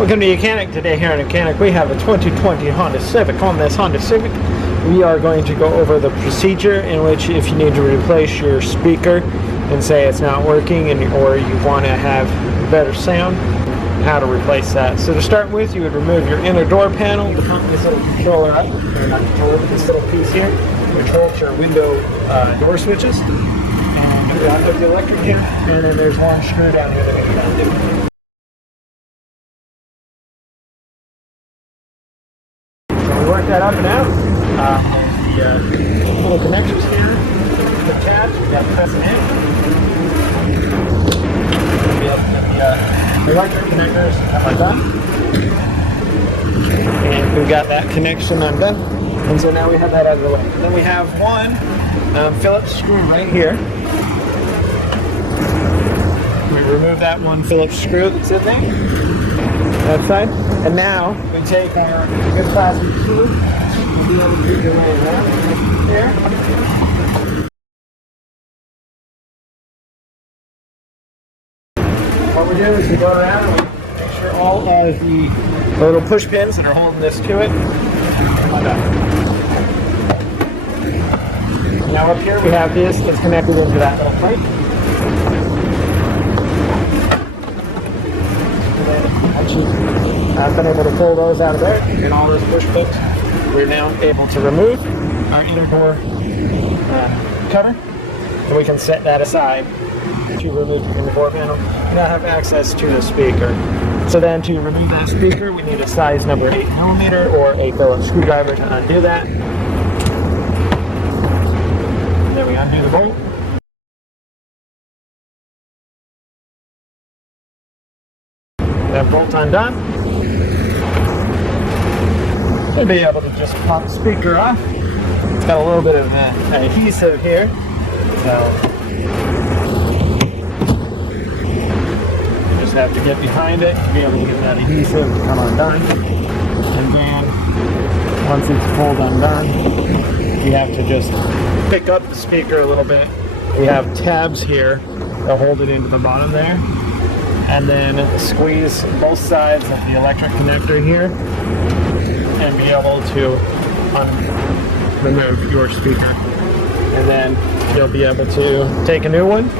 Welcome to YOUCANIC. Today here on YOUCANIC we have a 2020 Honda Civic. On this Honda Civic we are going to go over the procedure in which if you need to replace your speaker and say it's not working or you want to have better sound, how to replace that. So to start with, you would remove your inner door panel, pump this little controller up, or not controller, but this little piece here, which holds your window door switches. And I'll put the electric here, and then there's one screw down here that we can undo. Work that up and out. There's the little connectors here. The tabs, you have to press it in. The electric connectors are done. And we've got that connection undone. And so now we have that out of the way. Then we have one Phillips screw right here. We remove that one Phillips screw that's in there. That side. And now we take our good plastic tube. We'll be able to get your way around here. What we do is we go around and we make sure all of the little push pins that are holding this to it come undone. Now up here we have this that's connected into that little plate. I've been able to pull those out of there, and all those push pins we're now able to remove our inner door cover, and we can set that aside to remove the inner door panel. We now have access to the speaker. So then to remove that speaker, we need a size number 8mm or a Phillips screwdriver to undo that. And then we undo the bolt. That bolt undone. You'll be able to just pop the speaker off. It's got a little bit of adhesive here, so you just have to get behind it to be able to get that adhesive to come undone. And then once it's pulled undone, you have to just pick up the speaker a little bit. We have tabs here that hold it into the bottom there. And then squeeze both sides of the electric connector here and be able to remove your speaker. And then you'll be able to take a new one,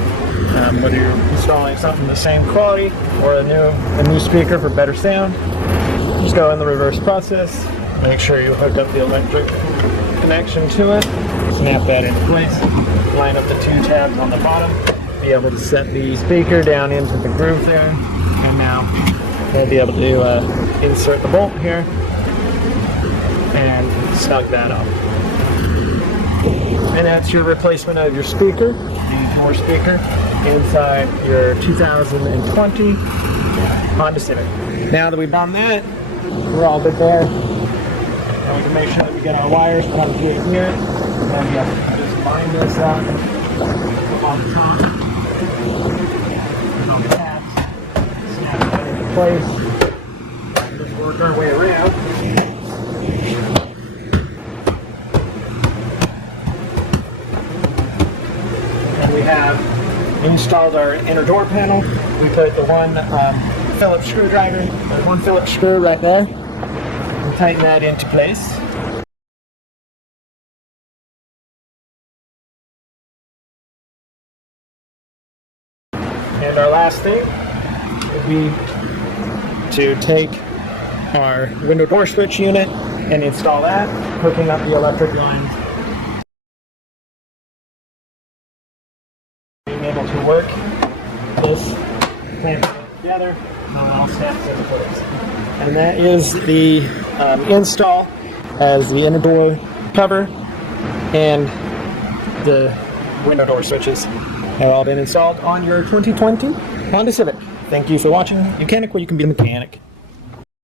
whether you're installing something the same quality or a new speaker for better sound. Just go in the reverse process, make sure you hook up the electric connection to it, snap that into place, line up the two tabs on the bottom, be able to set the speaker down into the groove there, and now we'll be able to insert the bolt here and snug that up. And that's your replacement of your speaker, the door speaker, inside your 2020 Honda Civic. Now that we've done that, we're all good there. And we can make sure that we get our wires come through here, and then we have to just line this up on the top. And on the tabs, snap that into place. Just work our way around. And we have installed our inner door panel. We put the one Phillips screwdriver, there's one Phillips screw right there, and tighten that into place. And our last thing would be to take our window door switch unit and install that, hooking up the electric lines. Being able to work this clamp together, and then all snaps into place. And that is the install as the inner door cover and the window door switches have all been installed on your 2020 Honda Civic. Thank you for watching YOUCANIC, where you can be a mechanic.